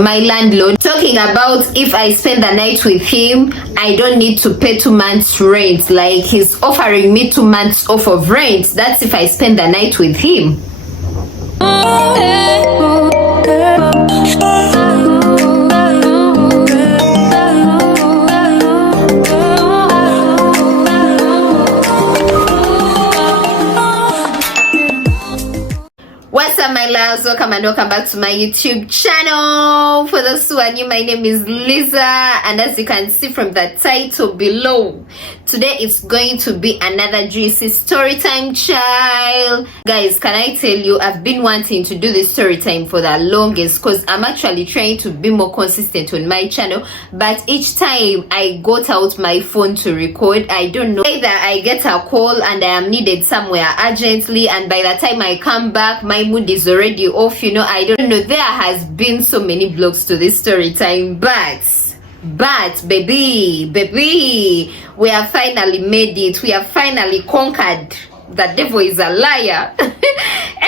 My landlord, talking about if I spend the night with him, I don't need to pay 2 months rent. Like, he's offering me 2 months off of rent. That's if I spend the night with him. What's up, my loves? Welcome back to my YouTube channel. For those who are new, my name is Lisa, and as you can see from the title below, today it's going to be another juicy story time, child. Guys, can I tell you, I've been wanting to do this story time for the longest, because I'm actually trying to be more consistent on my channel, but each time I got out my phone to record, I don't know, either I get a call and I am needed somewhere urgently, and by the time I come back, my mood is already off. I don't know, there has been so many vlogs to this story time, but baby, we have finally made it. We have finally conquered. The devil is a liar.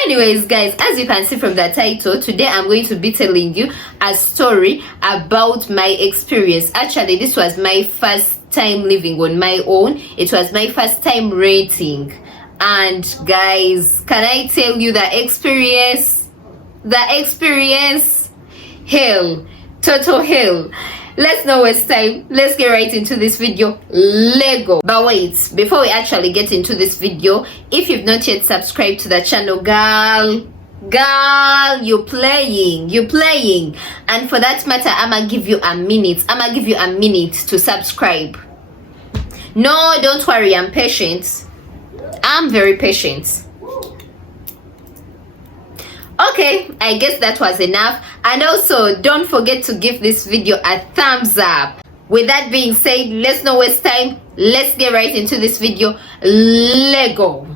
Anyways, guys, as you can see from the title, today I'm going to be telling you a story about my experience. Actually, this was my first time living on my own. It was my first time renting. And guys, can I tell you the experience? Hell, total hell. Let's not waste time. Let's get right into this video. Lego. But wait, before we actually get into this video, if you've not yet subscribed to the channel, girl, you're playing. And for that matter, I'ma give you a minute to subscribe. No, don't worry, I'm patient. I'm very patient. Okay, I guess that was enough. And also, don't forget to give this video a thumbs up. With that being said, let's not waste time. Let's get right into this video. Lego.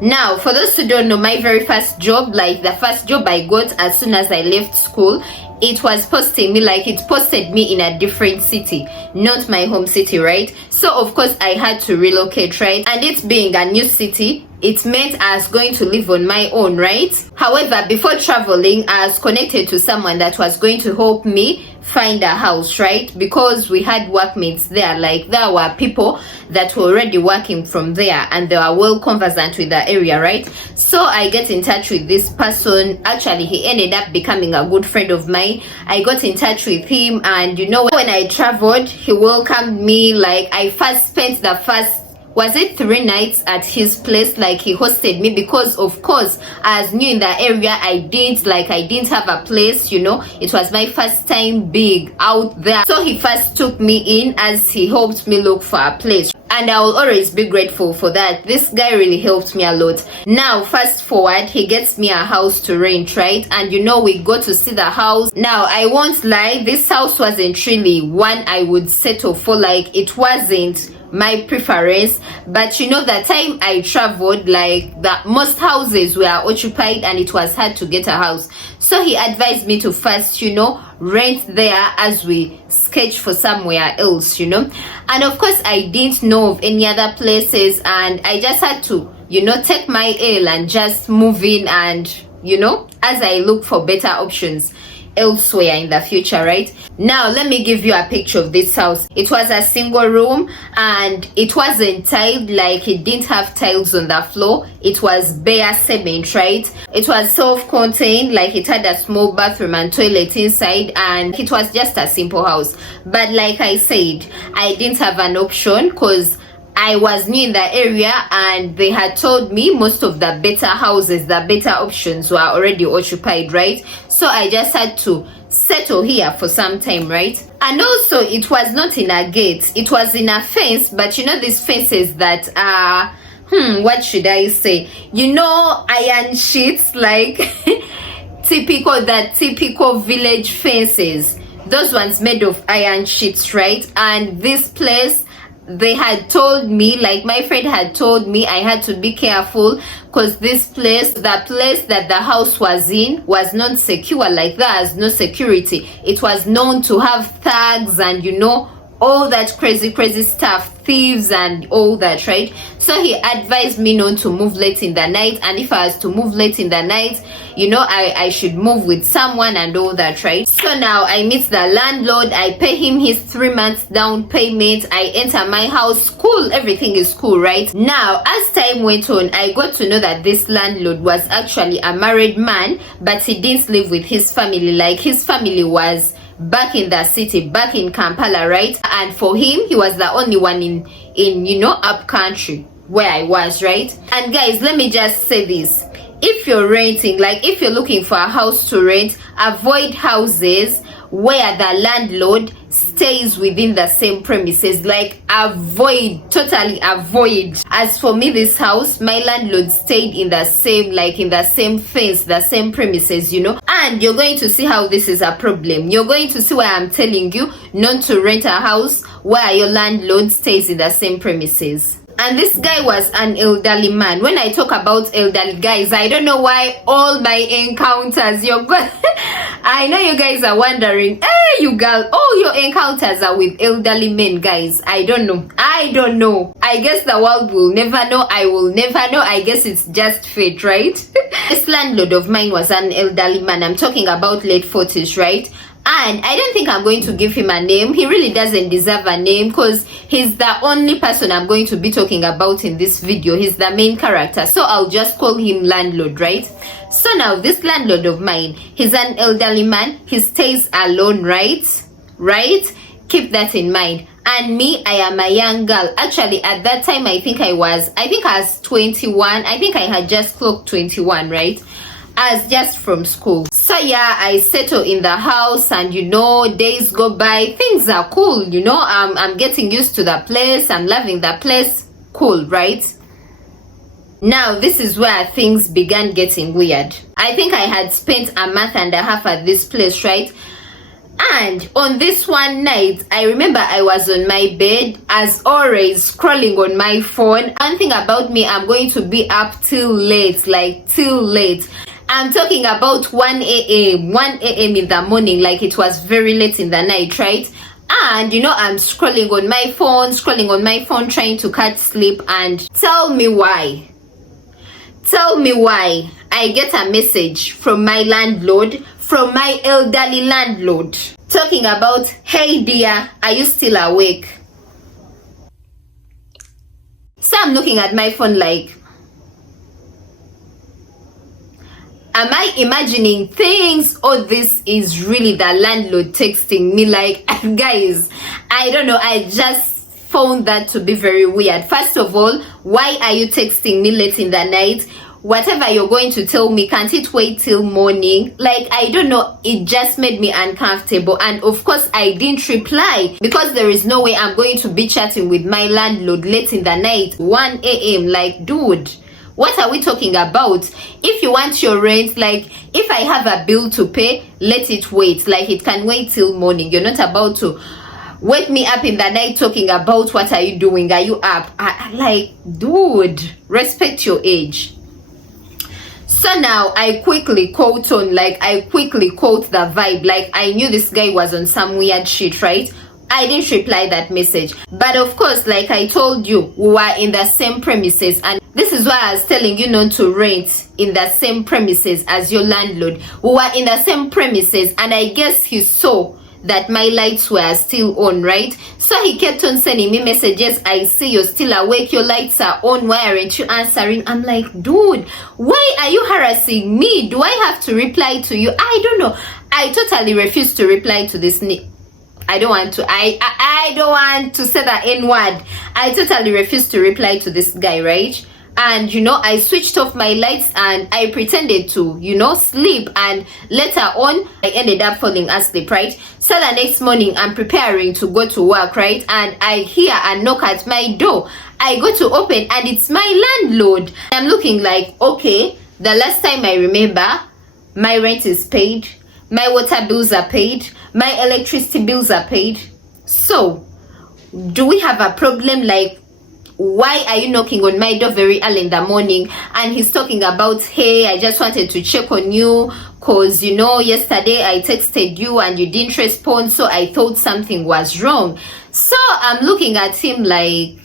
Now, for those who don't know, my very first job, like the first job I got as soon as I left school, it was posting me, like it posted me in a different city, not my home city, right? So of course I had to relocate, right? And it being a new city, it meant I was going to live on my own, right? However, before traveling, I was connected to someone that was going to help me find a house, right? Because we had workmates there, like there were people that were already working from there and they were well conversant with the area, right? So I get in touch with this person. Actually, he ended up becoming a good friend of mine. I got in touch with him, and when I traveled, he welcomed me. Like, I first spent the first 3 nights at his place. Like, he hosted me because of course I was new in the area. I didn't have a place. It was my first time being out there, so he first took me in as he helped me look for a place, and I will always be grateful for that. This guy really helped me a lot. Now fast forward, he gets me a house to rent, right? And we go to see the house. Now I won't lie, this house wasn't really one I would settle for. Like, it wasn't my preference, but the time I traveled, like, the most houses were occupied and it was hard to get a house. So he advised me to first rent there as we sketch for somewhere else. And of course I didn't know of any other places, and I just had to take my L and just move in, and as I look for better options elsewhere in the future, right? Now let me give you a picture of this house. It was a single room and it wasn't tiled. Like, it didn't have tiles on the floor. It was bare cement, right? It was self-contained. Like, it had a small bathroom and toilet inside, and it was just a simple house. But like I said, I didn't have an option because I was new in the area, and they had told me most of the better houses, the better options were already occupied, right? So I just had to settle here for some time, right? And also, it was not in a gate, it was in a fence. But these fences that are what should I say, iron sheets, like typical village fences, those ones made of iron sheets, right? And this place, they had told me, like my friend had told me, I had to be careful because this place, the place that the house was in, was not secure. Like, there was no security. It was known to have thugs and all that crazy stuff, thieves and all that, right? So he advised me not to move late in the night, and if I was to move late in the night, you know, I should move with someone and all that, right? So now I meet the landlord, I pay him his 3 months down payment, I enter my house, cool, everything is cool, right? Now as time went on, I got to know that this landlord was actually a married man, but he didn't live with his family. Like, his family was back in the city, back in Kampala, right? And for him, he was the only one in you know, up country where I was, right? And guys, let me just say this: if you're renting, like if you're looking for a house to rent, avoid houses where the landlord stays within the same premises. Like, avoid, totally avoid. As for me, this house, my landlord stayed in the same, like in the same fence, the same premises, you know. And you're going to see how this is a problem. You're going to see why I'm telling you not to rent a house where your landlord stays in the same premises. And this guy was an elderly man. When I talk about elderly guys, I don't know why all my encounters, I know you guys are wondering, hey, you girl, all your encounters are with elderly men, guys. I don't know. I guess the world will never know. I will never know. I guess it's just fate, right? This landlord of mine was an elderly man. I'm talking about late 40s, right? And I don't think I'm going to give him a name. He really doesn't deserve a name, because he's the only person I'm going to be talking about in this video. He's the main character, so I'll just call him landlord, right? So now this landlord of mine, he's an elderly man. He stays alone, right? Keep that in mind. And me, I am a young girl. Actually, at that time, I think I was 21. I think I had just clocked 21, right? As just from school. So yeah, I settle in the house, and you know, days go by, things are cool, you know. I'm getting used to the place, I'm loving the place, cool, right? Now this is where things began getting weird. I think I had spent a month and a half at this place, right? And on this one night, I remember I was on my bed, as always, scrolling on my phone. One thing about me, I'm going to be up till late, like till late. I'm talking about 1 a.m. in the morning, like it was very late in the night, right? And you know, I'm scrolling on my phone, trying to catch sleep. And tell me why I get a message from my landlord, from my elderly landlord, talking about, hey dear, are you still awake? So I'm looking at my phone like, am I imagining things, or this is really the landlord texting me? Like, guys, I don't know, I just found that to be very weird. First of all, why are you texting me late in the night? Whatever you're going to tell me, can't it wait till morning? Like, I don't know, it just made me uncomfortable. And of course, I didn't reply, because there is no way I'm going to be chatting with my landlord late in the night, 1 a.m. Like, dude, what are we talking about? If you want your rent, like, if I have a bill to pay, let it wait. Like, it can wait till morning. You're not about to wake me up in the night talking about what are you doing, are you up? Like, dude, respect your age. So now I quickly caught the vibe. Like, I knew this guy was on some weird shit, right? I didn't reply that message. But of course, like I told you, we were in the same premises, and this is why I was telling you not to rent in the same premises as your landlord. We were in the same premises, and I guess he saw that my lights were still on, right? So he kept on sending me messages. I see you're still awake, your lights are on, why aren't you answering? I'm like, dude, why are you harassing me? Do I have to reply to you? I don't know. I totally refuse to reply to this. I don't want to. I don't want to say that N word. I totally refuse to reply to this guy, right? And you know, I switched off my lights and I pretended to, you know, sleep. And later on, I ended up falling asleep, right? So the next morning, I'm preparing to go to work, right? And I hear a knock at my door. I go to open, and it's my landlord. I'm looking like, okay, the last time I remember, my rent is paid, my water bills are paid, my electricity bills are paid. So do we have a problem? Like, why are you knocking on my door very early in the morning? And he's talking about, hey, I just wanted to check on you because, you know, yesterday I texted you and you didn't respond, so I thought something was wrong. So I'm looking at him like,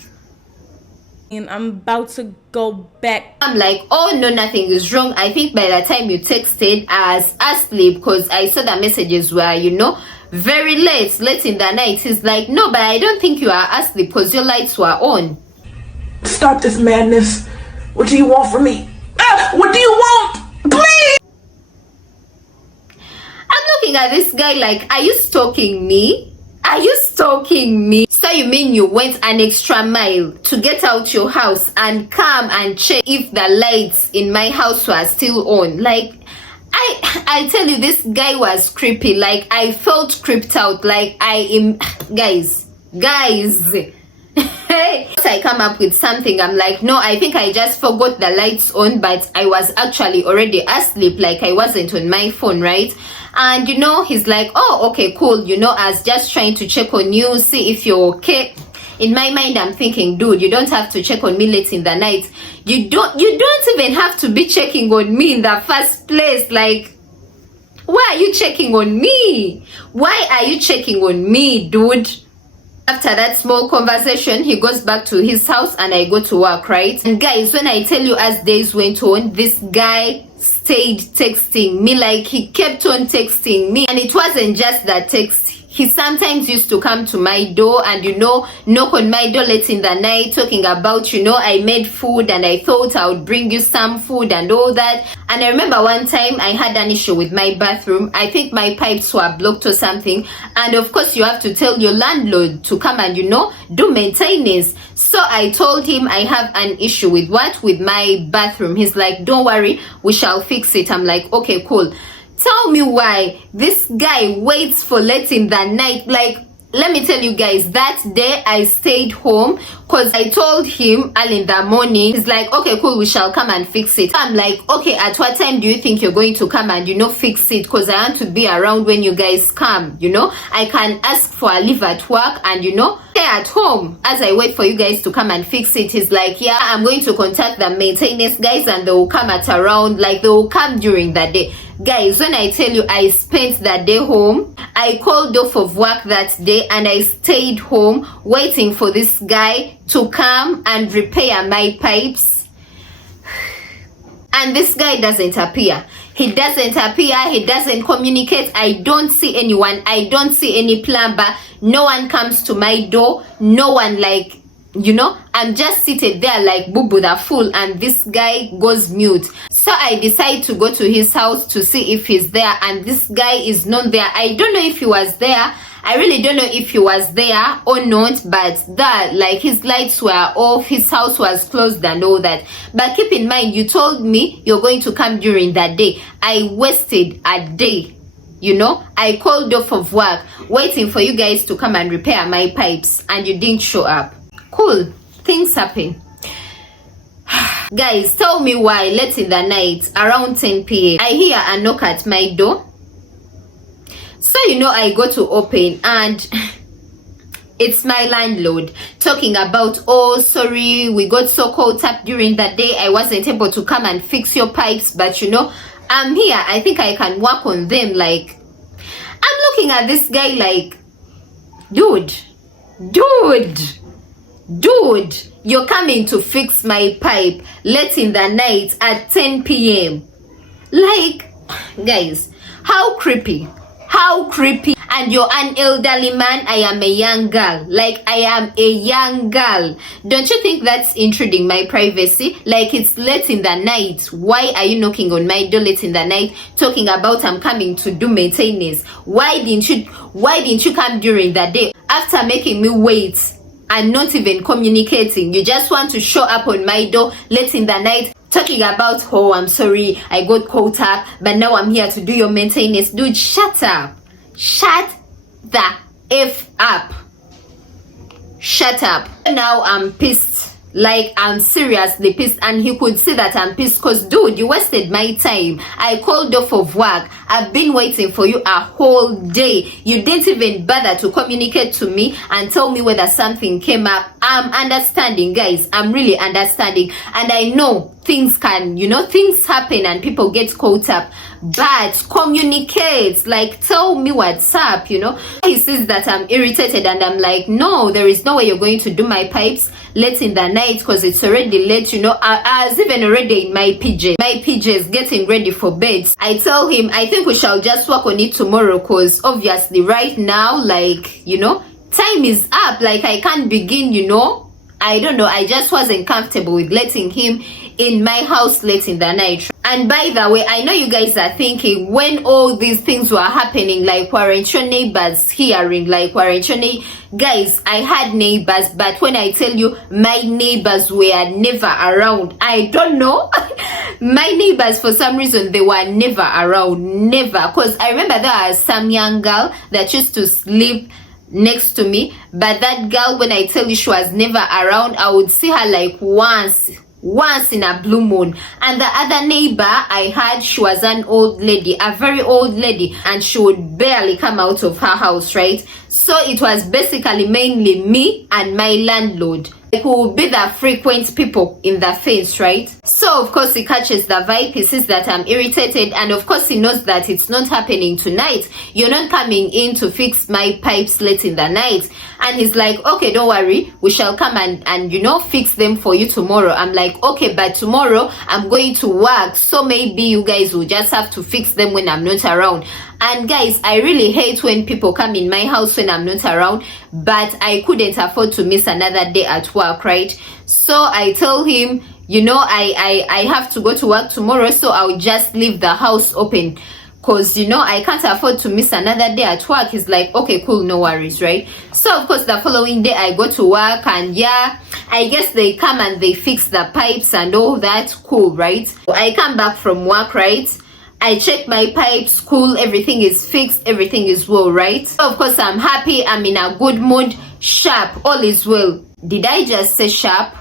and I'm about to go back. I'm like, oh no, nothing is wrong. I think by the time you texted, I was asleep because I saw the messages were, you know, very late in the night. He's like, no, but I don't think you are asleep because your lights were on. Stop this madness. What do you want from me? What do you want? Please! I'm looking at this guy like, are you stalking me? Are you stalking me? So you mean you went an extra mile to get out your house and come and check if the lights in my house were still on? Like, I tell you, this guy was creepy. Like, I felt creeped out. Like, I am, guys. I come up with something. I'm like, no, I think I just forgot the lights on, but I was actually already asleep. Like, I wasn't on my phone, right? And you know, he's like, oh, okay, cool, you know, I was just trying to check on you, see if you're okay. In my mind, I'm thinking, dude, you don't have to check on me late in the night. You don't even have to be checking on me in the first place. Like, why are you checking on me? Why are you checking on me, dude? After that small conversation, he goes back to his house and I go to work, right? And guys, when I tell you, as days went on, this guy stayed texting me. Like, he kept on texting me. And it wasn't just that text. He sometimes used to come to my door and, you know, knock on my door late in the night, talking about, you know, I made food and I thought I would bring you some food and all that. And I remember one time I had an issue with my bathroom. I think my pipes were blocked or something. And of course, you have to tell your landlord to come and, you know, do maintenance. So I told him I have an issue with what? With my bathroom. He's like, don't worry, we shall fix it. I'm like, okay, cool. Tell me why this guy waits for late in the night. Like, let me tell you guys, that day I stayed home because I told him early in the morning. He's like, okay, cool, we shall come and fix it. I'm like, okay, at what time do you think you're going to come and, you know, fix it? Because I want to be around when you guys come, you know. I can ask for a leave at work and, you know, stay at home as I wait for you guys to come and fix it. He's like, yeah, I'm going to contact the maintenance guys and they will come at around, like, they will come during the day. Guys, when I tell you I spent that day home, I called off of work that day and I stayed home waiting for this guy to come and repair my pipes. And this guy doesn't appear. He doesn't appear. He doesn't communicate. I don't see anyone. I don't see any plumber. No one comes to my door. No one, like, you know, I'm just seated there like boo-boo the fool, and this guy goes mute. So I decide to go to his house to see if he's there, and this guy is not there. I don't know if he was there. I really don't know if he was there or not, but that, like, his lights were off, his house was closed and all that. But keep in mind, you told me you're going to come during that day. I wasted a day, you know. I called off of work waiting for you guys to come and repair my pipes, and you didn't show up. Cool, things happen. Guys, tell me why late in the night around 10 p.m. I hear a knock at my door. So, you know, I go to open and it's my landlord talking about, oh, sorry, we got so caught up during the day, I wasn't able to come and fix your pipes, but, you know, I'm here, I think I can work on them. Like, I'm looking at this guy like, dude, you're coming to fix my pipe late in the night at 10 p.m. Like, guys, how creepy. And you're an elderly man, I am a young girl. Like, I am a young girl. Don't you think that's intruding my privacy? Like, it's late in the night. Why are you knocking on my door late in the night talking about I'm coming to do maintenance? Why didn't you come during the day after making me wait and not even communicating? You just want to show up on my door late in the night talking about, oh, I'm sorry, I got caught up, but now I'm here to do your maintenance. Dude, shut up. Shut the F up. Shut up. Now I'm pissed. Like, I'm seriously pissed, and he could see that I'm pissed because, dude, you wasted my time. I called off of work. I've been waiting for you a whole day. You didn't even bother to communicate to me and tell me whether something came up. I'm understanding, guys. I'm really understanding. And I know things can, things happen and people get caught up. But communicate, like, tell me what's up, He says that I'm irritated, and I'm like, no, there is no way you're going to do my pipes late in the night because it's already late, I was even already in my PJs getting ready for bed. I tell him, I think we shall just work on it tomorrow because obviously right now, like, time is up. Like, I can't begin, I don't know, I just wasn't comfortable with letting him in my house late in the night. And by the way, I know you guys are thinking, when all these things were happening, like, weren't your neighbors hearing? Like, weren't your guys, I had neighbors, but when I tell you, my neighbors were never around. I don't know. My neighbors, for some reason, they were never around. Never. Because I remember there was some young girl that used to sleep next to me, but that girl, when I tell you, she was never around. I would see her like once in a blue moon. And the other neighbor I had, she was an old lady, a very old lady, and she would barely come out of her house, right? So it was basically mainly me and my landlord who would be the frequent people in the fence, right? So of course he catches the vibe. He sees that I'm irritated, and of course he knows that it's not happening tonight. You're not coming in to fix my pipes late in the night. And he's like, okay, don't worry, we shall come and fix them for you tomorrow. I'm like, okay, but tomorrow I'm going to work, so maybe you guys will just have to fix them when I'm not around. And guys, I really hate when people come in my house when I'm not around, but I couldn't afford to miss another day at work, right? So I tell him, I have to go to work tomorrow, so I'll just leave the house open because I can't afford to miss another day at work. He's like, okay, cool, no worries, right? So of course the following day I go to work, and yeah, I guess they come and they fix the pipes and all that. Cool, right? I come back from work, right? I check my pipes, cool, everything is fixed, everything is well, right? So of course I'm happy, I'm in a good mood, sharp, all is well. Did I just say sharp?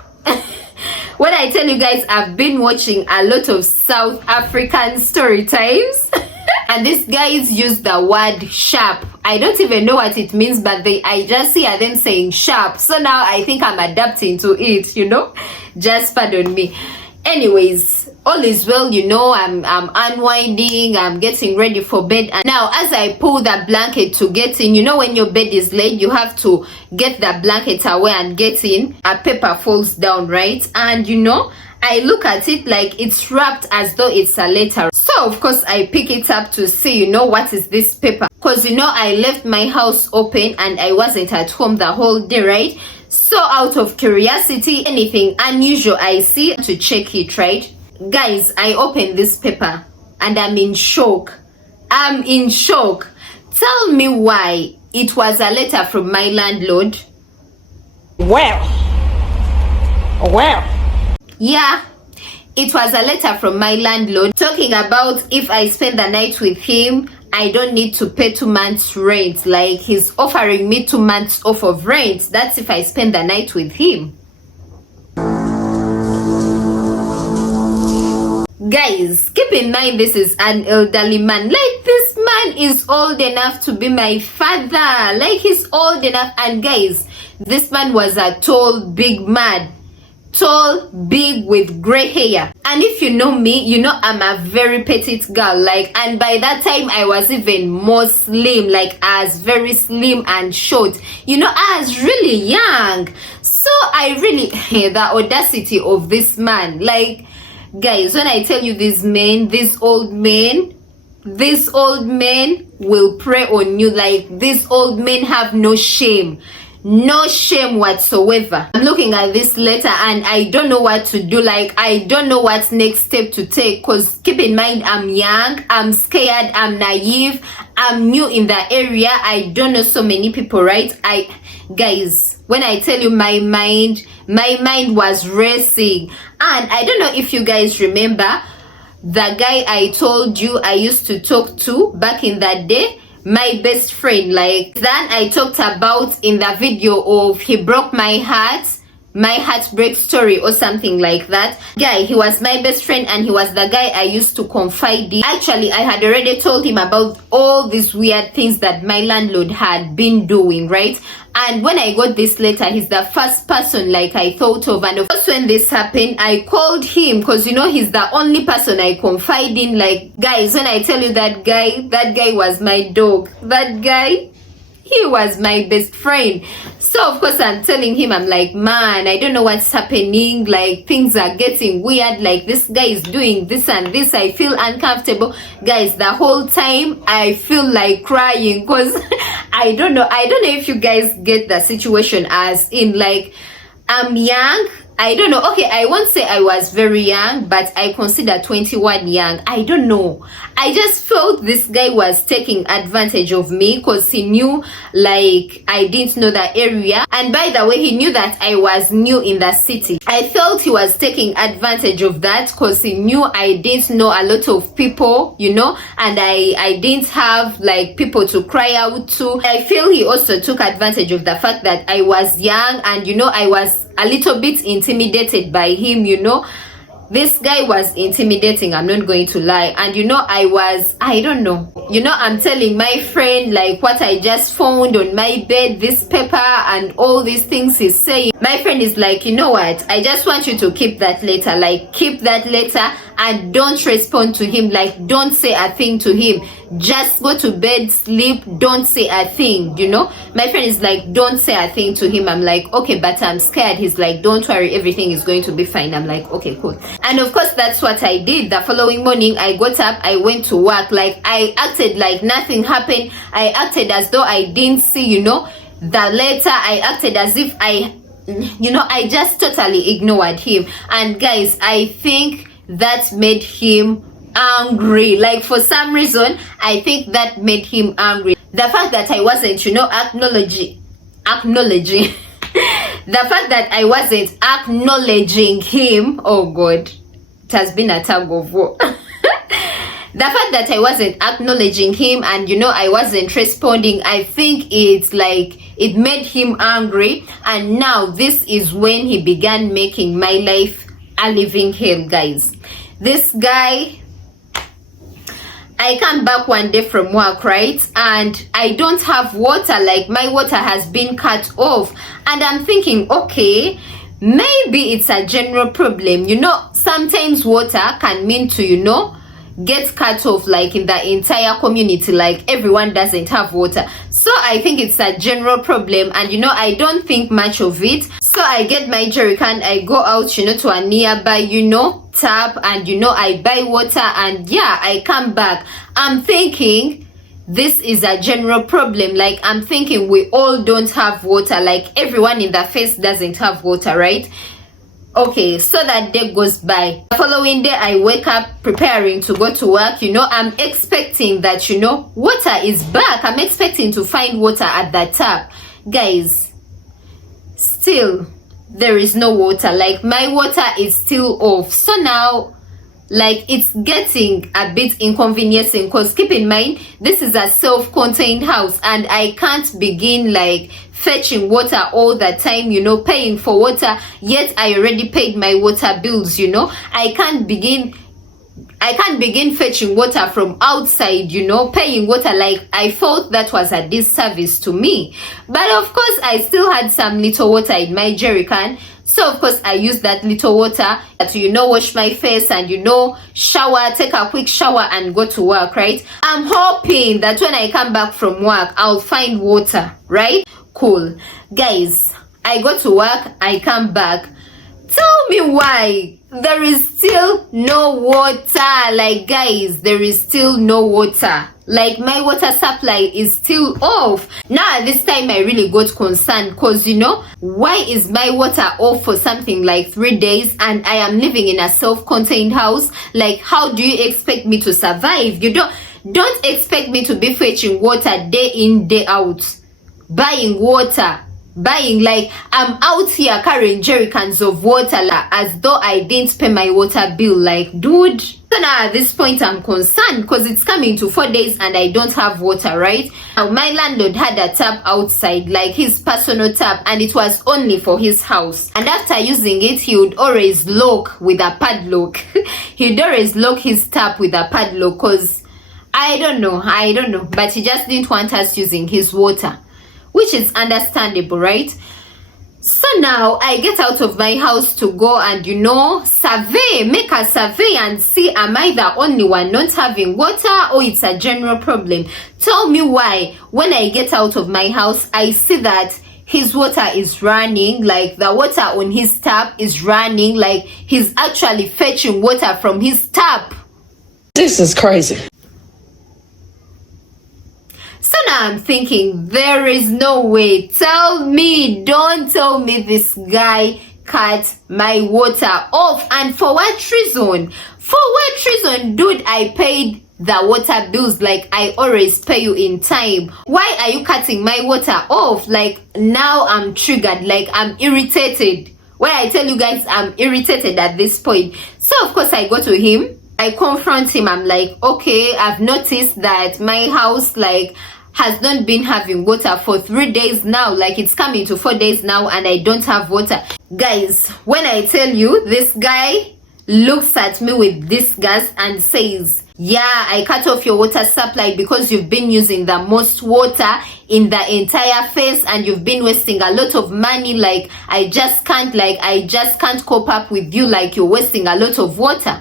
When I tell you guys, I've been watching a lot of South African story times. And these guys use the word sharp. I don't even know what it means, but I just hear them saying sharp. So now I think I'm adapting to it, Just pardon me. Anyways, all is well, I'm unwinding, I'm getting ready for bed. And now as I pull the blanket to get in, when your bed is laid, you have to get the blanket away and get in. A paper falls down, right? And I look at it like it's wrapped as though it's a letter. So of course I pick it up to see, what is this paper? Because I left my house open and I wasn't at home the whole day, right? So out of curiosity, anything unusual I see, to check it, right? Guys, I open this paper and I'm in shock. Tell me why it was a letter from my landlord. Well. Yeah, it was a letter from my landlord talking about if I spend the night with him, I don't need to pay 2 months rent. Like, he's offering me 2 months off of rent. That's if I spend the night with him. Guys, keep in mind this is an elderly man. Like, this man is old enough to be my father. Like, he's old enough. And guys, this man was a tall, big man. Tall, big, with gray hair. And if you know me, I'm a very petite girl. Like, and by that time I was even more slim. Like, I was very slim and short. I was really young. So I really the audacity of this man. Like, guys, when I tell you these old men will prey on you. Like, these old men have no shame. No shame whatsoever. I'm looking at this letter and I don't know what to do. Like, I don't know what next step to take, because keep in mind, I'm young, I'm scared, I'm naive, I'm new in the area, I don't know so many people, right? Guys, when I tell you, my mind was racing. And I don't know if you guys remember the guy I told you I used to talk to back in that day, my best friend, like that I talked about in the video of he broke my heart my heartbreak story or something like that. Guy, he was my best friend and he was the guy I used to confide in. Actually, I had already told him about all these weird things that my landlord had been doing, right? And when I got this letter, he's the first person like I thought of. And of course, when this happened, I called him because, you know, he's the only person I confide in. Like, guys, when I tell you that guy was my dog. That guy, he was my best friend. So of course I'm telling him, I'm like, man, I don't know what's happening, like things are getting weird, like this guy is doing this and this, I feel uncomfortable. Guys, the whole time I feel like crying because I don't know if you guys get the situation, as in, like, I'm young. I don't know. Okay, I won't say I was very young, but I consider 21 young. I don't know. I just felt this guy was taking advantage of me because he knew, like, I didn't know the area. And by the way, he knew that I was new in the city. I felt he was taking advantage of that because he knew I didn't know a lot of people, you know, and I didn't have, like, people to cry out to. I feel he also took advantage of the fact that I was young and, you know, I was a little bit intimidated by him, you know. This guy was intimidating, I'm not going to lie. And, you know, I don't know. You know, I'm telling my friend, like, what I just found on my bed, this paper and all these things he's saying. My friend is like, you know what? I just want you to keep that letter. Like, keep that letter and don't respond to him. Like, don't say a thing to him. Just go to bed, sleep, don't say a thing, you know. My friend is like, don't say a thing to him. I'm like, okay, but I'm scared. He's like, don't worry, everything is going to be fine. I'm like, okay, cool. And of course, that's what I did. The following morning, I got up, I went to work. Like, I acted like nothing happened. I acted as though I didn't see, you know, the letter. I acted as if I just totally ignored him. And guys, I think that made him angry. Like, for some reason, I think that made him angry. The fact that I wasn't, you know, acknowledging the fact that I wasn't acknowledging him, oh god, it has been a tug of war. The fact that I wasn't acknowledging him and, you know, I wasn't responding, I think it's like it made him angry. And now this is when he began making my life a living hell, guys. This guy, I come back one day from work, right, and I don't have water. Like, my water has been cut off, and I'm thinking, okay, maybe it's a general problem, you know. Sometimes water can mean to, you know, get cut off, like in the entire community, like everyone doesn't have water. So I think it's a general problem, and, you know, I don't think much of it. So I get my jerrycan, I go out, you know, to a nearby, you know, tap, and, you know, I buy water, and yeah, I come back. I'm thinking this is a general problem. Like, I'm thinking we all don't have water, like everyone in the face doesn't have water, right? Okay, so that day goes by. The following day, I wake up preparing to go to work. You know, I'm expecting that, you know, water is back. I'm expecting to find water at the tap. Guys, still there is no water. Like, my water is still off. So now, like, it's getting a bit inconveniencing because keep in mind, this is a self-contained house and I can't begin, like, fetching water all the time, you know, paying for water, yet I already paid my water bills, you know. I can't begin fetching water from outside, you know, paying water. Like, I thought that was a disservice to me. But of course, I still had some little water in my jerrycan. So of course, I used that little water to, you know, wash my face and, you know, shower, take a quick shower and go to work, right? I'm hoping that when I come back from work, I'll find water, right? Cool. Guys, I go to work, I come back. Tell me why there is still no water. Like, guys, there is still no water. Like, my water supply is still off. Now at this time I really got concerned because, you know, why is my water off for something like 3 days and I am living in a self-contained house? Like, how do you expect me to survive? You don't expect me to be fetching water day in, day out, buying water buying, like I'm out here carrying jerrycans of water as though I didn't pay my water bill. Like, dude. So now at this point I'm concerned because it's coming to 4 days and I don't have water, right? Now my landlord had a tap outside, like his personal tap, and it was only for his house. And after using it, he would always lock with a padlock. He'd always lock his tap with a padlock because I don't know, but he just didn't want us using his water, which is understandable, right? So now I get out of my house to go and, you know, make a survey and see, am I the only one not having water or it's a general problem? Tell me why when I get out of my house, I see that his water is running, like the water on his tap is running, like he's actually fetching water from his tap. This is crazy. So now I'm thinking, there is no way. Don't tell me this guy cut my water off. And for what reason? For what reason, dude? I paid the water bills, like I always pay you in time. Why are you cutting my water off? Like, now I'm triggered, like I'm irritated. When I tell you guys, I'm irritated at this point. So of course I go to him, I confront him. I'm like, okay, I've noticed that my house, like, has not been having water for 3 days now, like it's coming to 4 days now and I don't have water. Guys, when I tell you, this guy looks at me with disgust and says, yeah, I cut off your water supply because you've been using the most water in the entire phase and you've been wasting a lot of money. Like, I just can't cope up with you, like you're wasting a lot of water.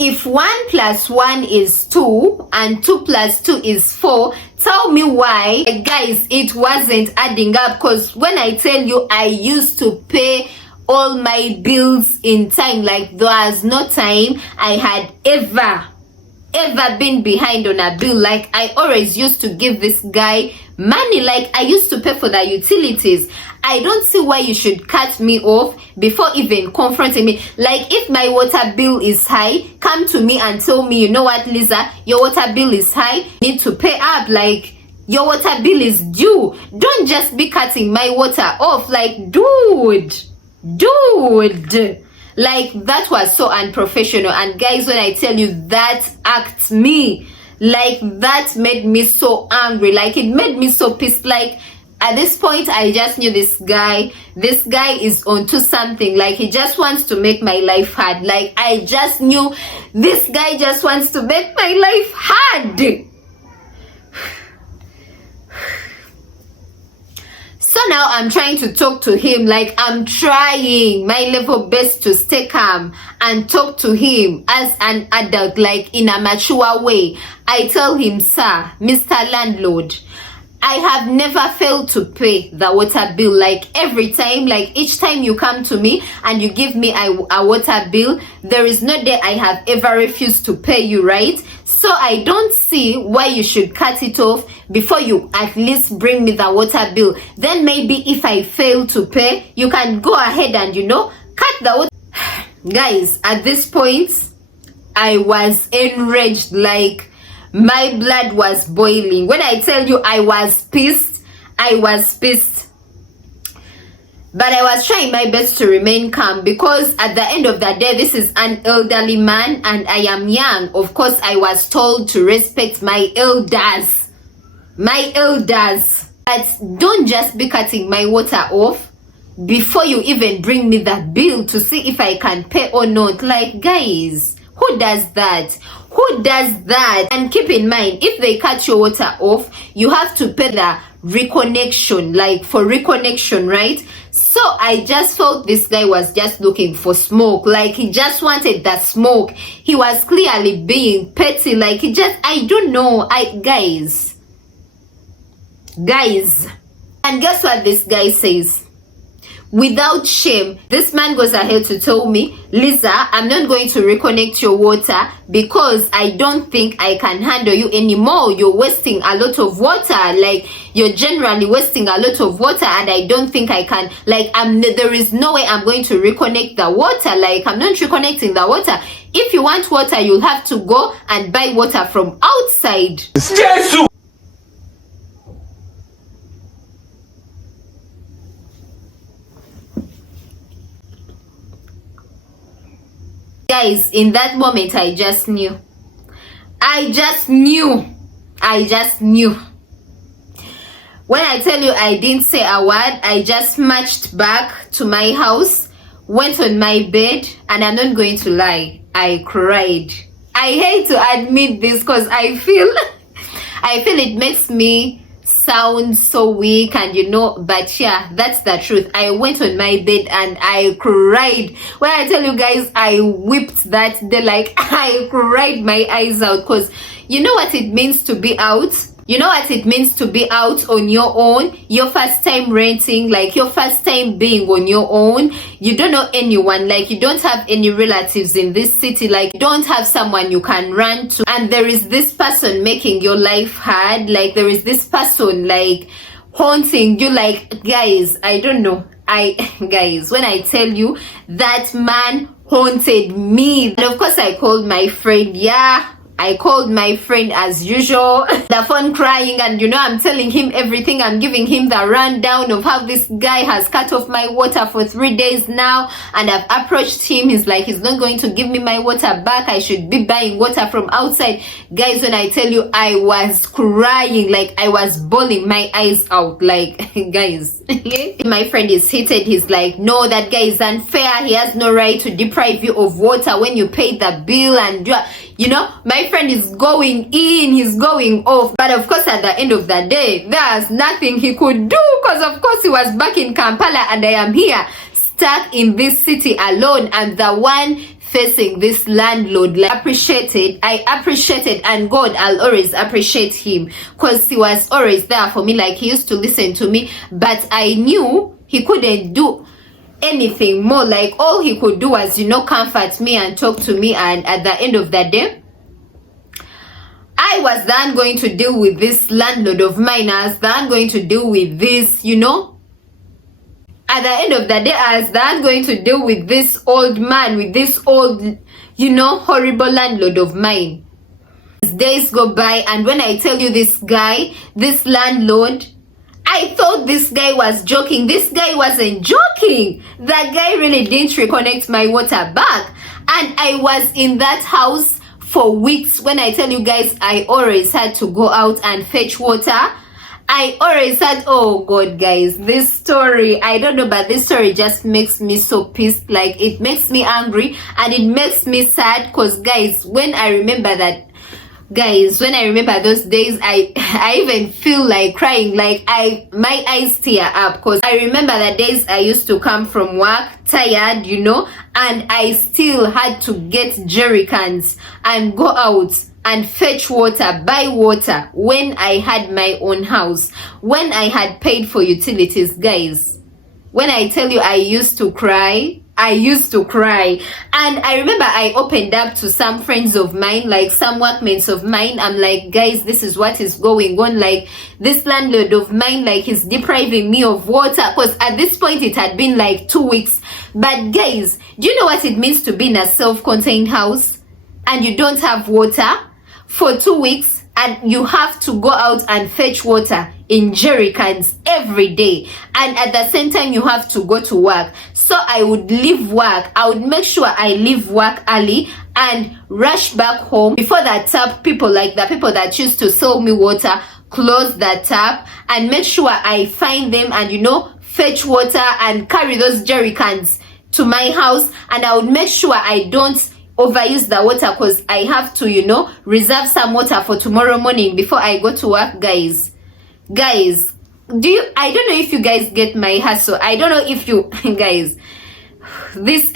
If 1 + 1 is 2 and 2 + 2 is 4, tell me why. Guys, it wasn't adding up, because when I tell you I used to pay all my bills in time, like there was no time I had ever been behind on a bill. Like, I always used to give this guy money, like I used to pay for the utilities. I don't see why you should cut me off before even confronting me. Like, if my water bill is high, come to me and tell me, you know what, Lisa, your water bill is high, you need to pay up, like your water bill is due. Don't just be cutting my water off. Like, dude, like, that was so unprofessional. And guys, when I tell you, that act me, like, that made me so angry, like it made me so pissed. Like, at this point I just knew this guy is onto something. Like, he just wants to make my life hard. Like, I just knew this guy just wants to make my life hard. So now I'm trying to talk to him, like I'm trying my level best to stay calm and talk to him as an adult, like in a mature way. I tell him, sir, Mr. Landlord, I have never failed to pay the water bill. Like, every time, like each time you come to me and you give me a water bill, there is no day I have ever refused to pay you, right? So I don't see why you should cut it off before you at least bring me the water bill. Then maybe if I fail to pay, you can go ahead and, you know, cut the water. Guys, at this point, I was enraged, like my blood was boiling. When I tell you I was pissed, but I was trying my best to remain calm, because at the end of the day, this is an elderly man and I am young. Of course, I was told to respect my elders. But don't just be cutting my water off before you even bring me the bill to see if I can pay or not. Like, guys, who does that? And keep in mind, if they cut your water off, you have to pay the reconnection, like for reconnection, right? So I just felt this guy was just looking for smoke. Like, he just wanted that smoke. He was clearly being petty. Like, he just, I don't know. Guys. And guess what this guy says? Without shame, this man goes ahead to tell me, Lisa, I'm not going to reconnect your water because I don't think I can handle you anymore. You're wasting a lot of water. Like, you're generally wasting a lot of water and I don't think I can. Like, there is no way I'm going to reconnect the water. Like, I'm not reconnecting the water. if you want water, you'll have to go and buy water from outside. Jesus! Guys, in that moment, I just knew. I just knew. When I tell you I didn't say a word, I just marched back to my house, went on my bed, and I'm not going to lie, I cried. I hate to admit this because I feel it makes me sound so weak, and but yeah, that's the truth. I went on my bed and I cried. When I tell you guys, I wept that day, like I cried my eyes out, because you know what it means to be out. You know what it means to be out on your own, your first time renting, like your first time being on your own. You don't know anyone, like you don't have any relatives in this city, like you don't have someone you can run to, and there is this person making your life hard, like there is this person like haunting you. Like, guys, I don't know, guys, when I tell you that man haunted me. And of course I called my friend. I called my friend as usual, the phone crying, and I'm telling him everything. I'm giving him the rundown of how this guy has cut off my water for 3 days now, and I've approached him. He's like, he's not going to give me my water back. I should be buying water from outside. Guys, when I tell you, I was crying, like I was bawling my eyes out, like guys. My friend is heated. He's like, no, that guy is unfair. He has no right to deprive you of water when you pay the bill. And my friend is going in, he's going off. But of course, at the end of the day, there's nothing he could do, because of course he was back in Kampala and I am here stuck in this city alone. And the one facing this landlord, like, I appreciated, and God, I'll always appreciate him, because he was always there for me. Like, he used to listen to me, but I knew he couldn't do anything more. Like, all he could do was comfort me and talk to me. And at the end of the day, I was then going to deal with this landlord of mine. I was then going to deal with this, at the end of the day, I was then going to deal with this old man, with this old, horrible landlord of mine. As days go by, and when I tell you, this guy, this landlord, I thought this guy was joking. This guy wasn't joking. That guy really didn't reconnect my water back. And I was in that house for weeks. When I tell you guys, I always had to go out and fetch water. I always had, oh God, guys, this story, I don't know, but this story just makes me so pissed. Like, it makes me angry and it makes me sad, because guys, when I remember those days, I even feel like crying. Like, my eyes tear up, because I remember the days I used to come from work tired, and I still had to get jerry cans and go out and fetch water, buy water, when I had my own house, when I had paid for utilities. Guys, when I tell you, I used to cry. And I remember I opened up to some friends of mine, like some workmates of mine. I'm like, guys, this is what is going on. Like, this landlord of mine, like, he's depriving me of water, because at this point it had been like 2 weeks. But guys, do you know what it means to be in a self-contained house and you don't have water for 2 weeks, and you have to go out and fetch water in jerry cans every day, and at the same time you have to go to work? So I would leave work. I would make sure I leave work early and rush back home before the tap people, like the people that used to sell me water, close the tap, and make sure I find them and fetch water and carry those jerry cans to my house. And I would make sure I don't overuse the water, because I have to reserve some water for tomorrow morning before I go to work. Guys, I don't know if you guys get my hustle. I don't know if you guys, this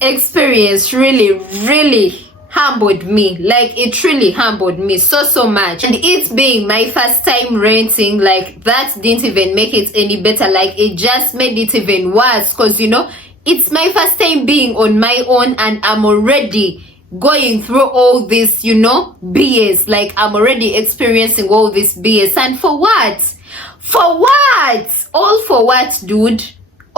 experience really humbled me. Like, it really humbled me so much. And it being my first time renting, like, that didn't even make it any better. Like, it just made it even worse, because it's my first time being on my own, and I'm already going through all this BS. Like, I'm already experiencing all this BS, and for what? All for what, dude?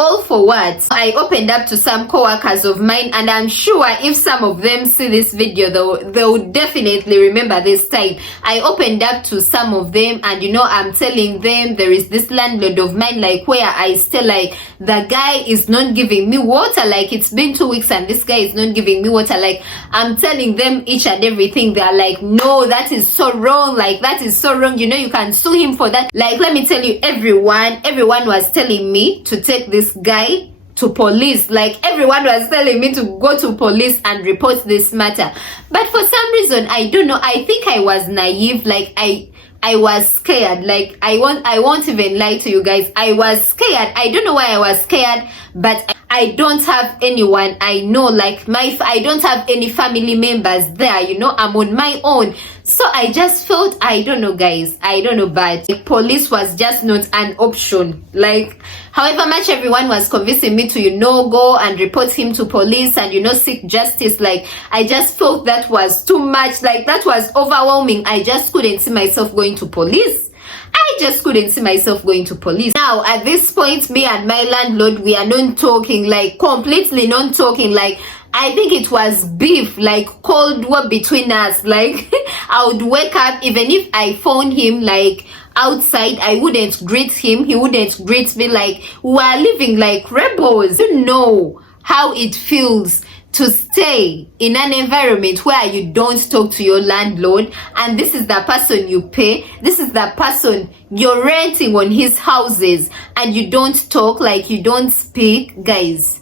All for what? I opened up to some co-workers of mine, and I'm sure if some of them see this video, they'll definitely remember this time. I opened up to some of them, and you know, I'm telling them there is this landlord of mine, like where I stay, like the guy is not giving me water. Like it's been 2 weeks and this guy is not giving me water. Like I'm telling them each and everything. They're like, no, that is so wrong. Like that is so wrong. You know, you can sue him for that. Like, let me tell you, everyone was telling me to take this guy to police. Like everyone was telling me to go to police and report this matter. But for some reason, I don't know, I think I was naive. Like I was scared. Like I won't even lie to you guys, I was scared. I don't know why I was scared, but I don't have anyone I know, like I don't have any family members there, you know, I'm on my own. So I just felt, I don't know guys, I don't know, but police was just not an option. Like however much everyone was convincing me to, you know, go and report him to police and, you know, seek justice, like I just felt that was too much. Like that was overwhelming. I just couldn't see myself going to police. I just couldn't see myself going to police. Now at this point, me and my landlord, we are not talking, like completely not talking. Like I think it was beef, like cold war between us. Like I would wake up, even if I phone him like outside, I wouldn't greet him, he wouldn't greet me. Like we are living like rebels. You know how it feels to stay in an environment where you don't talk to your landlord, and this is the person you pay, this is the person you're renting on his houses, and you don't talk, like you don't speak. Guys,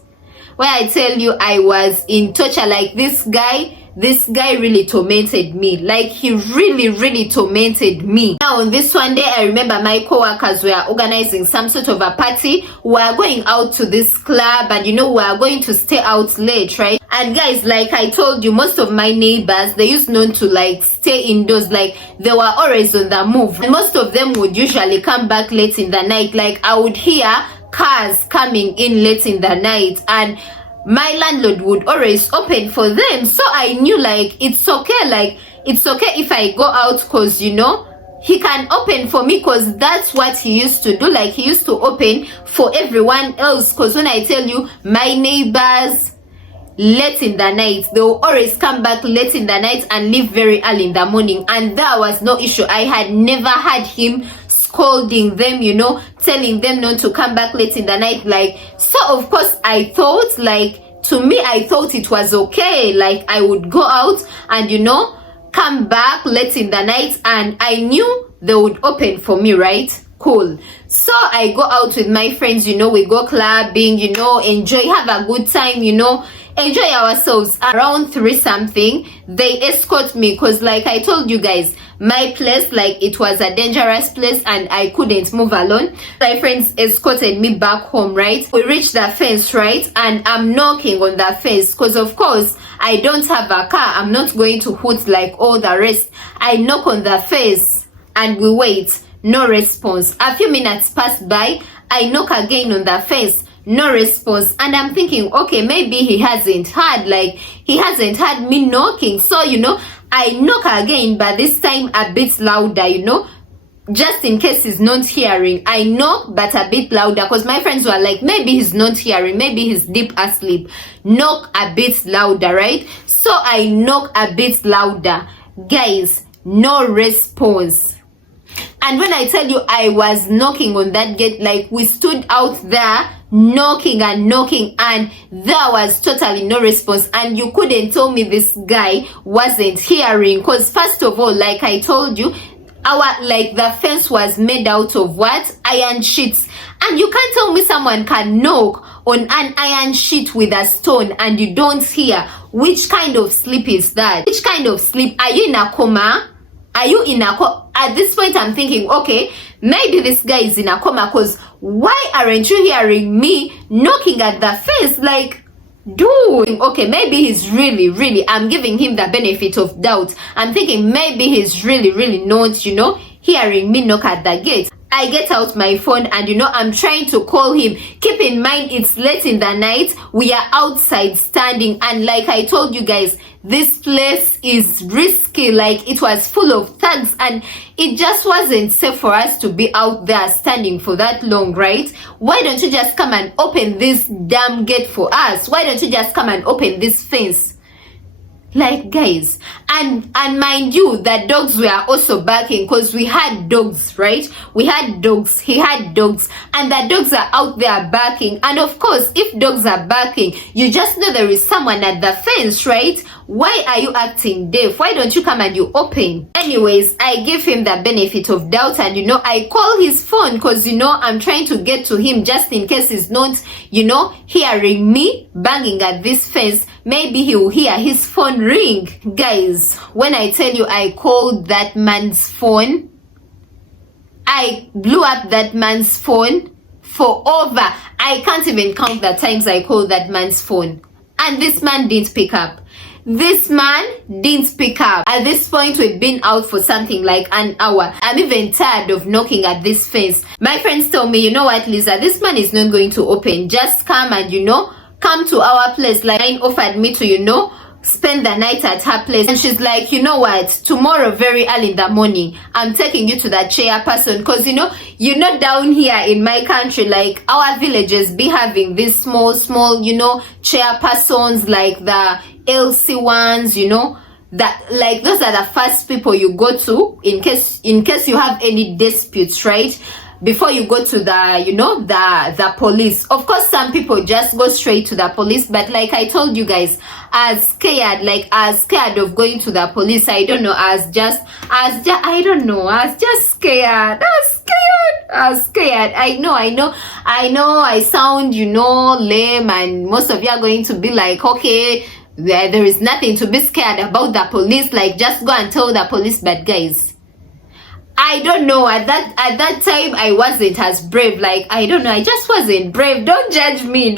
where I tell you, I was in torture. Like this guy really tormented me. Like he really tormented me. Now on this one day, I remember my co-workers were organizing some sort of a party. We are going out to this club, and you know, we are going to stay out late, right? And guys, like I told you, most of my neighbors, they used not to like stay indoors. Like they were always on the move, and most of them would usually come back late in the night. Like I would hear cars coming in late in the night, and my landlord would always open for them. So I knew, like, it's okay. Like it's okay if I go out, because you know, he can open for me, because that's what he used to do. Like he used to open for everyone else. Because when I tell you, my neighbors, late in the night, they will always come back late in the night and leave very early in the morning, and there was no issue. I had never had him scolding them, you know, telling them not to come back late in the night. Like, so of course I thought, like, to me, I thought it was okay. Like I would go out and, you know, come back late in the night, and I knew they would open for me, right? Cool. So I go out with my friends, you know, we go clubbing, you know, enjoy, have a good time, you know, enjoy ourselves. Around 3 something, they escort me, because like I told you guys, my place, like it was a dangerous place and I couldn't move alone. My friends escorted me back home, right? We reached the fence, right? And I'm knocking on the fence, because of course I don't have a car. I'm not going to hoot like all the rest. I knock on the fence and we wait. No response. A few minutes pass by. I knock again on the fence. No response. And I'm thinking, okay, maybe he hasn't heard me knocking. So, you know, I knock again, but this time a bit louder, you know, just in case he's not hearing. I knock, but a bit louder, because my friends were like, maybe he's not hearing, maybe he's deep asleep. Knock a bit louder, right? So I knock a bit louder. Guys, no response. And when I tell you, I was knocking on that gate, like we stood out there knocking and knocking, and there was totally no response. And you couldn't tell me this guy wasn't hearing, because first of all, like I told you, the fence was made out of what? Iron sheets. And you can't tell me someone can knock on an iron sheet with a stone and you don't hear. Which kind of sleep is that? Which kind of sleep? Are you in a coma? Are you in a coma? At this point I'm thinking, okay, maybe this guy is in a coma, because why aren't you hearing me knocking at the fence? Like, dude, okay, maybe he's really, I'm giving him the benefit of doubt. I'm thinking maybe he's really not, you know, hearing me knock at the gate. I get out my phone and I'm trying to call him. Keep in mind, it's late in the night. We are outside standing, and like I told you guys, this place is risky. Like, it was full of thugs, and it just wasn't safe for us to be out there standing for that long, right? Why don't you just come and open this damn gate for us? Why don't you just come and open this fence? Like, guys, and mind you, the dogs were also barking, because we had dogs, right? We had dogs, he had dogs, and the dogs are out there barking. And of course, if dogs are barking, you just know there is someone at the fence, right? Why are you acting deaf? Why don't you come and you open? Anyways, I give him the benefit of doubt, and I call his phone, because I'm trying to get to him just in case he's not hearing me banging at this fence. Maybe he will hear his phone ring. Guys, when I tell you I called that man's phone, I blew up that man's phone for over, I can't even count the times I called that man's phone, and this man didn't pick up. This man didn't pick up. At this point, we've been out for something like an hour. I'm even tired of knocking at this fence. My friends told me, you know what, Lisa, this man is not going to open. Just come and come to our place. Like, I offered me to spend the night at her place, and she's like, you know what, tomorrow very early in the morning, I'm taking you to that chairperson, because down here in my country, like, our villages be having these small chairpersons, like the LC ones, that, like, those are the first people you go to in case you have any disputes, right? Before you go to the police. Of course, some people just go straight to the police, but like I told you guys, I was scared of going to the police. I don't know, I was just scared. I was scared. I know I sound lame, and most of you are going to be like, okay, there is nothing to be scared about the police, like, just go and tell the police. But guys, I don't know, at that time I wasn't as brave. Like, I don't know, I just wasn't brave. Don't judge me.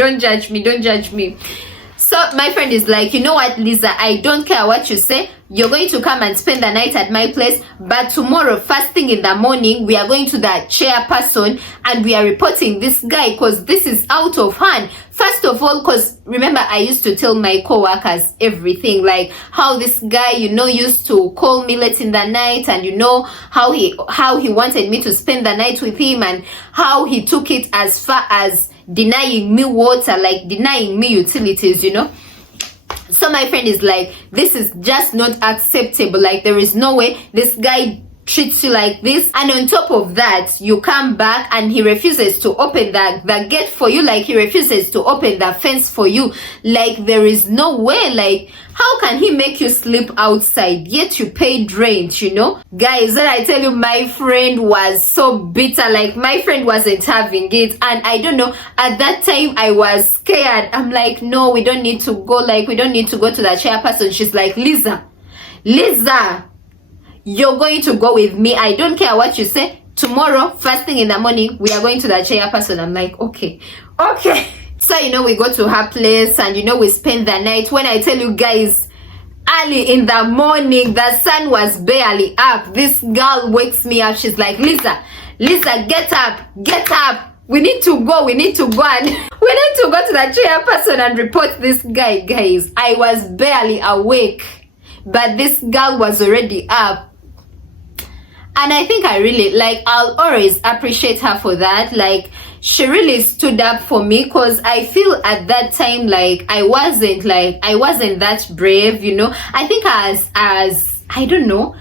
So my friend is like, you know what, Lisa, I don't care what you say. You're going to come and spend the night at my place, but tomorrow, first thing in the morning, we are going to the chairperson and we are reporting this guy, because this is out of hand. First of all, because remember, I used to tell my co-workers everything, like how this guy, used to call me late in the night, and how he wanted me to spend the night with him, and how he took it as far as denying me water, like denying me utilities, So my friend is like, this is just not acceptable. Like, there is no way this guy treats you like this. And on top of that, you come back and he refuses to open the gate for you. Like, he refuses to open the fence for you. Like, there is no way. Like, how can he make you sleep outside, yet you paid rent? Guys, when I tell you, my friend was so bitter. Like, my friend wasn't having it, and I don't know, at that time I was scared. I'm like, no, we don't need to go. Like, we don't need to go to the chairperson. She's like, Lisa, you're going to go with me. I don't care what you say. Tomorrow, first thing in the morning, we are going to the chairperson. I'm like, okay. So, we go to her place, and, we spend the night. When I tell you guys, early in the morning, the sun was barely up. This girl wakes me up. She's like, Lisa, get up. We need to go. And we need to go to the chairperson and report this guy. Guys, I was barely awake, but this girl was already up. And I think I really, I'll always appreciate her for that. Like, she really stood up for me, because I feel at that time, like, I wasn't that brave, I think as I don't know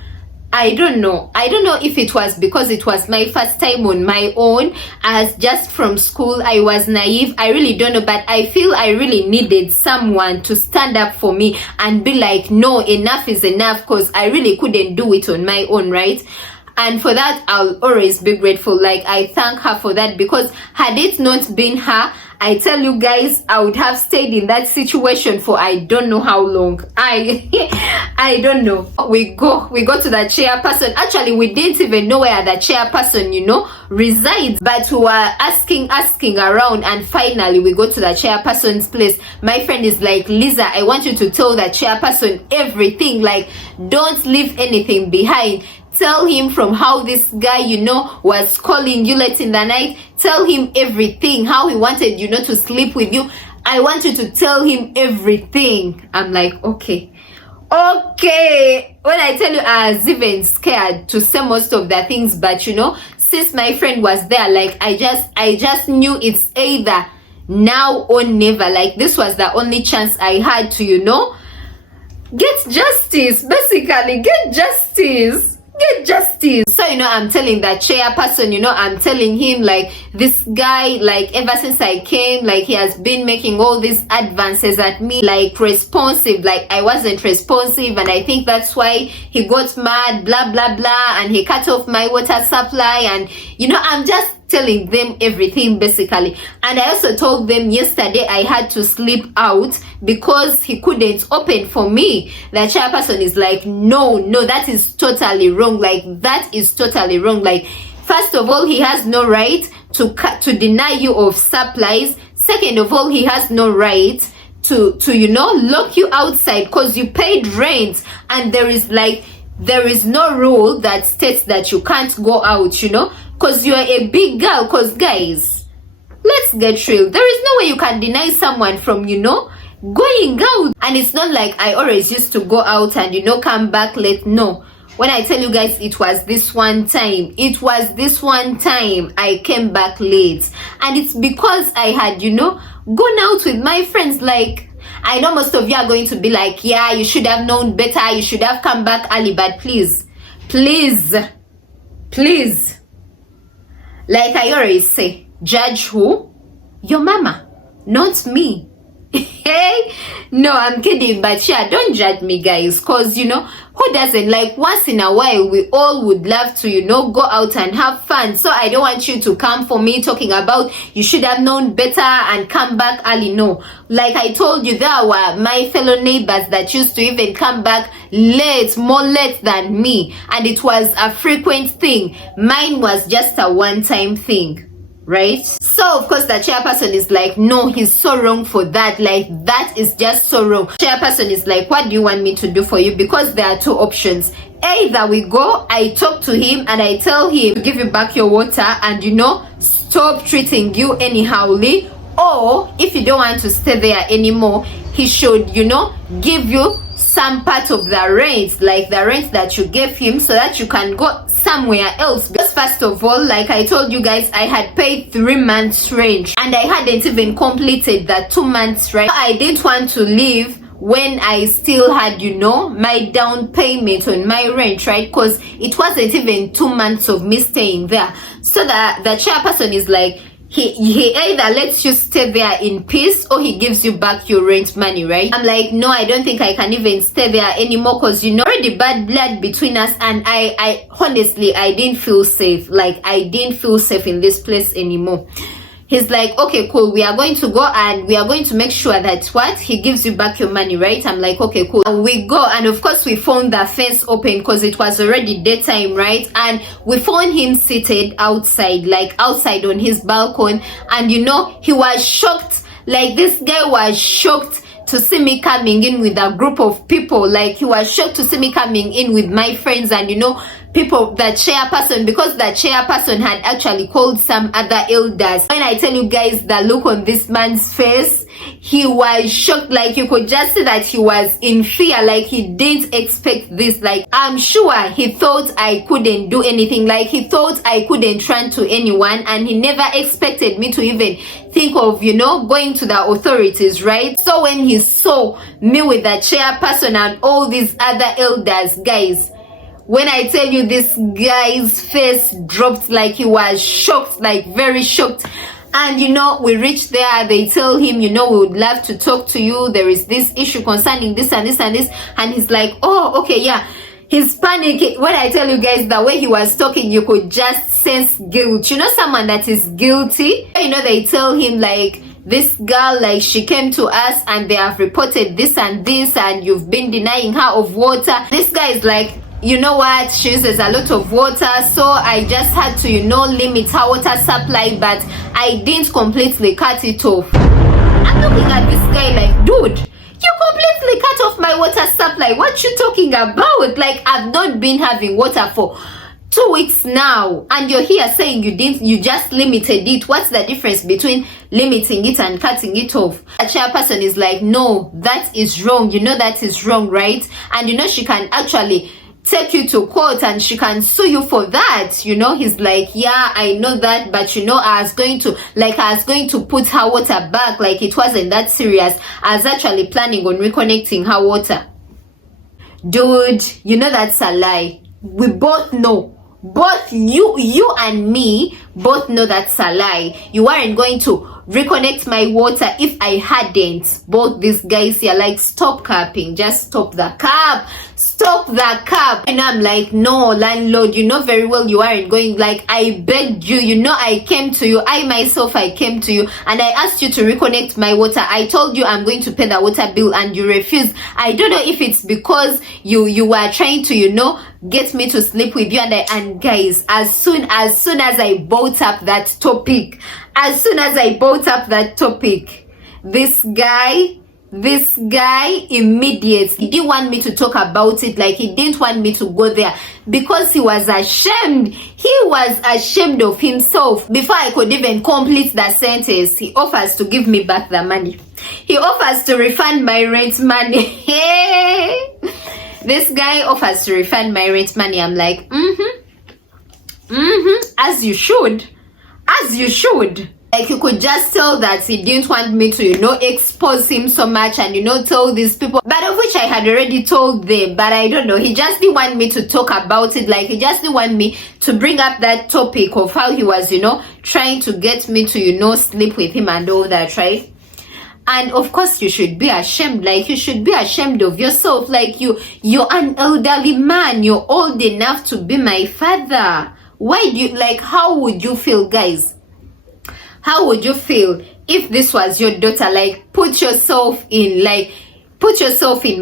if it was because it was my first time on my own, as just from school, I was naive. I really don't know, but I feel I really needed someone to stand up for me and be like, no, enough is enough, because I really couldn't do it on my own, right? And for that, I'll always be grateful. Like, I thank her for that, because had it not been her, I tell you guys, I would have stayed in that situation for I don't know how long. I don't know. We go to the chairperson. Actually, we didn't even know where the chairperson, resides. But we were asking around, and finally we go to the chairperson's place. My friend is like, Lisa, I want you to tell the chairperson everything. Like, don't leave anything behind. tell him from how this guy, you know, was calling you late in the night. Tell him everything, how he wanted, you know, to sleep with you. I want you to tell him everything. I'm like, okay. When I tell you, I was even scared to say most of the things, but you know, since my friend was there, like I just knew it's either now or never. Like this was the only chance I had to, you know, get justice. Basically, get justice. So you know, I'm telling that chairperson, you know, I'm telling him like, this guy, like ever since I came, like he has been making all these advances at me, like responsive, like I wasn't responsive, and I think that's why he got mad, blah blah blah, and he cut off my water supply. And you know, I'm just telling them everything basically. And I also told them yesterday I had to sleep out because he couldn't open for me. The chairperson is like, no, that is totally wrong. Like that is totally wrong. Like, first of all, he has no right to deny you of supplies. Second of all, he has no right to you know, lock you outside because you paid rent, and there is no rule that states that you can't go out, you know, because you're a big girl. Because guys, let's get real, there is no way you can deny someone from, you know, going out. And it's not like I always used to go out and, you know, come back late. No, when I tell you guys, it was this one time I came back late, and it's because I had, you know, gone out with my friends. Like, I know most of you are going to be like, yeah, you should have known better, you should have come back early. But please, like I always say, judge who? Your mama, not me. Hey, no, I'm kidding, but yeah, don't judge me, guys, because you know, who doesn't? Like, once in a while we all would love to, you know, go out and have fun. So I don't want you to come for me talking about you should have known better and come back early. No, like I told you, there were my fellow neighbors that used to even come back late, more late than me, and it was a frequent thing. Mine was just a one-time thing, right? So of course the chairperson is like, no, he's so wrong for that. Like, that is just so wrong. Chairperson is like, what do you want me to do for you? Because there are two options. Either we go, I talk to him and I tell him to give you back your water and, you know, stop treating you anyhowly, or if you don't want to stay there anymore, he should, you know, give you some part of the rent, like the rent that you gave him, so that you can go somewhere else. Because first of all, like I told you guys, I had paid 3 months rent and I hadn't even completed the 2 months rent. I didn't want to leave when I still had, you know, my down payment on my rent, right? Because it wasn't even 2 months of me staying there. So the chairperson is like, he either lets you stay there in peace or he gives you back your rent money, right? I'm like, no, I don't think I can even stay there anymore, because, you know, already bad blood between us, and I honestly, I didn't feel safe. Like, I didn't feel safe in this place anymore. He's like, okay, cool, we are going to go and we are going to make sure that what? He gives you back your money, right? I'm like, okay, cool. And we go, and of course we found the fence open because it was already daytime, right? And we found him seated outside, like outside on his balcony. And you know, he was shocked. Like, this guy was shocked to see me coming in with a group of people. Like, he was shocked to see me coming in with my friends and, you know, people, the chairperson, because the chairperson had actually called some other elders. When I tell you guys, the look on this man's face, he was shocked. Like, you could just see that he was in fear. Like, he didn't expect this. Like, I'm sure he thought I couldn't do anything. Like, he thought I couldn't run to anyone, and he never expected me to even think of, you know, going to the authorities, right? So when he saw me with the chairperson and all these other elders, guys, when I tell you, this guy's face dropped. Like, he was shocked, like very shocked. And you know, we reached there, they tell him, you know, we would love to talk to you, there is this issue concerning this and this and this. And he's like, oh, okay, yeah. He's panicking. When I tell you guys, the way he was talking, you could just sense guilt. You know, someone that is guilty, you know, they tell him like, this girl, like, she came to us and they have reported this and this, and you've been denying her of water. This guy is like, you know what, she uses a lot of water, so I just had to, you know, limit her water supply, but I didn't completely cut it off. I'm looking at this guy like, dude, you completely cut off off my water supply. What you talking about? Like, I've not been having water for 2 weeks now, and you're here saying you just limited it. What's the difference between limiting it and cutting it off? A chairperson is like, no, that is wrong. You know that is wrong, right? And you know she can actually take you to court and she can sue you for that. You know, he's like, yeah, I know that, but you know, I was going to put her water back. Like, it wasn't that serious. I was actually planning on reconnecting her water. Dude, you know that's a lie. We both know. Both you and me both know that's a lie. You weren't going to reconnect my water if I hadn't. Both these guys here, like, stop capping. Just stop the cap. Stop the cap. And I'm like, no, landlord, you know very well you aren't going. Like, I begged you. You know I came to you. I came to you and I asked you to reconnect my water. I told you I'm going to pay the water bill and you refused. I don't know if it's because you were trying to, you know, get me to sleep with you. And guys, as soon as I brought up that topic, this guy immediately, he didn't want me to talk about it. Like, he didn't want me to go there because he was ashamed. He was ashamed of himself. Before I could even complete the sentence, he offers to give me back the money. He offers to refund my rent money. This guy offers to refund my rent money. I'm like, as you should. Like, you could just tell that he didn't want me to, you know, expose him so much and, you know, tell these people, but of which I had already told them. But I don't know, he just didn't want me to talk about it. Like, he just didn't want me to bring up that topic of how he was, you know, trying to get me to, you know, sleep with him and all that, right? And of course you should be ashamed. Like, you should be ashamed of yourself. Like, you're an elderly man, you're old enough to be my father. Why do you, like, how would you feel, guys? How would you feel if this was your daughter? Like, put yourself in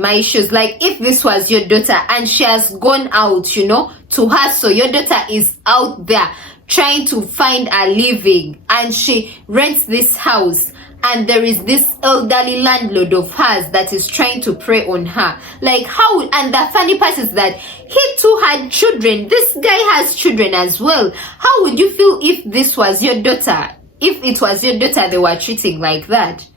my shoes. Like, if this was your daughter and she has gone out, you know, to hustle. Your daughter is out there trying to find a living and she rents this house, and there is this elderly landlord of hers that is trying to prey on her. Like, how? And the funny part is that he too had children. This guy has children as well. How would you feel if this was your daughter? If it was your daughter they were treating like that?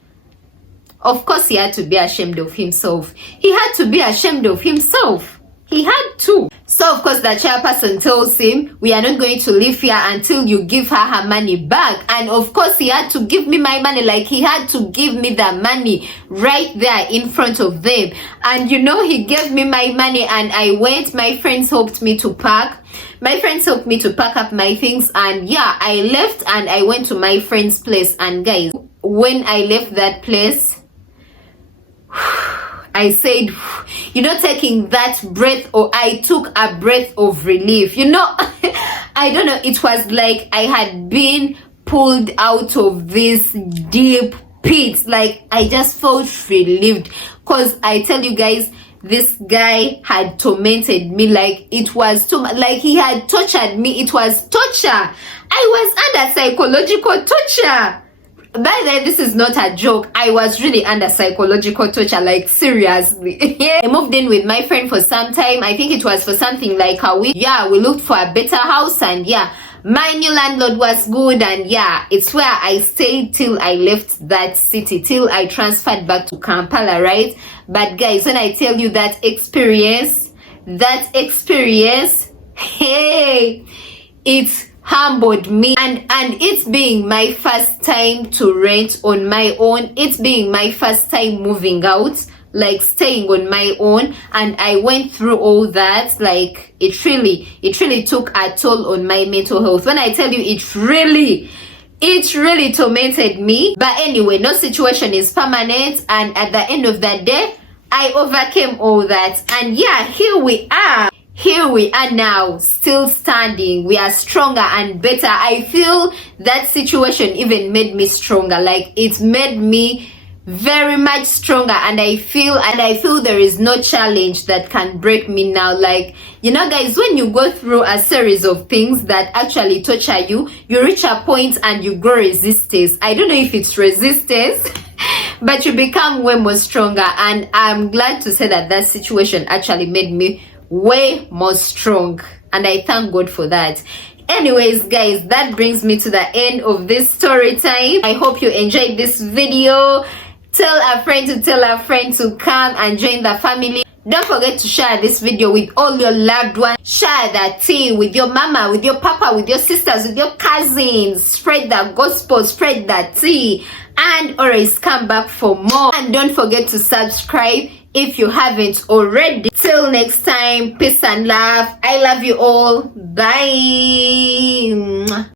Of course he had to be ashamed of himself. He had to be ashamed of himself. He had to. So of course the chairperson tells him, we are not going to leave here until you give her money back. And of course he had to give me my money. Like, he had to give me the money right there in front of them. And you know, he gave me my money and I went. My friends helped me to pack. Up my things, and yeah, I left and I went to my friend's place. And guys, when I left that place, I said, you know, taking that breath, or I took a breath of relief. You know, I don't know, it was like I had been pulled out of this deep pit. Like, I just felt relieved, because I tell you guys, this guy had tormented me. Like, it was too much. Like, he had tortured me. It was torture. I was under psychological torture. By the way, this is not a joke. I was really under psychological torture, like, seriously. I moved in with my friend for some time. I think it was for something like a week. Yeah, we looked for a better house, and yeah, my new landlord was good, and yeah, it's where I stayed till I left that city, till I transferred back to Kampala, right? But guys, when I tell you that experience, hey, it's humbled me. And it's being my first time to rent on my own. It's being my first time moving out, like staying on my own. And I went through all that. Like, it really took a toll on my mental health. When I tell you, it really tormented me. But anyway, no situation is permanent, and at the end of that day, I overcame all that. And yeah, here we are now, still standing. We are stronger and better. I feel that situation even made me stronger. Like, it made me very much stronger, and I feel there is no challenge that can break me now. Like, you know guys, when you go through a series of things that actually torture you, you reach a point and you grow resistance. I don't know if it's resistance but you become way more stronger, and I'm glad to say that that situation actually made me way more strong, and I thank God for that. Anyways guys, that brings me to the end of this story time. I hope you enjoyed this video. Tell a friend to tell a friend to come and join the family. Don't forget to share this video with all your loved ones. Share that tea with your mama, with your papa, with your sisters, with your cousins. Spread the gospel, spread that tea, and always come back for more. And don't forget to subscribe if you haven't already. Till next time, peace and love. I love you all. Bye.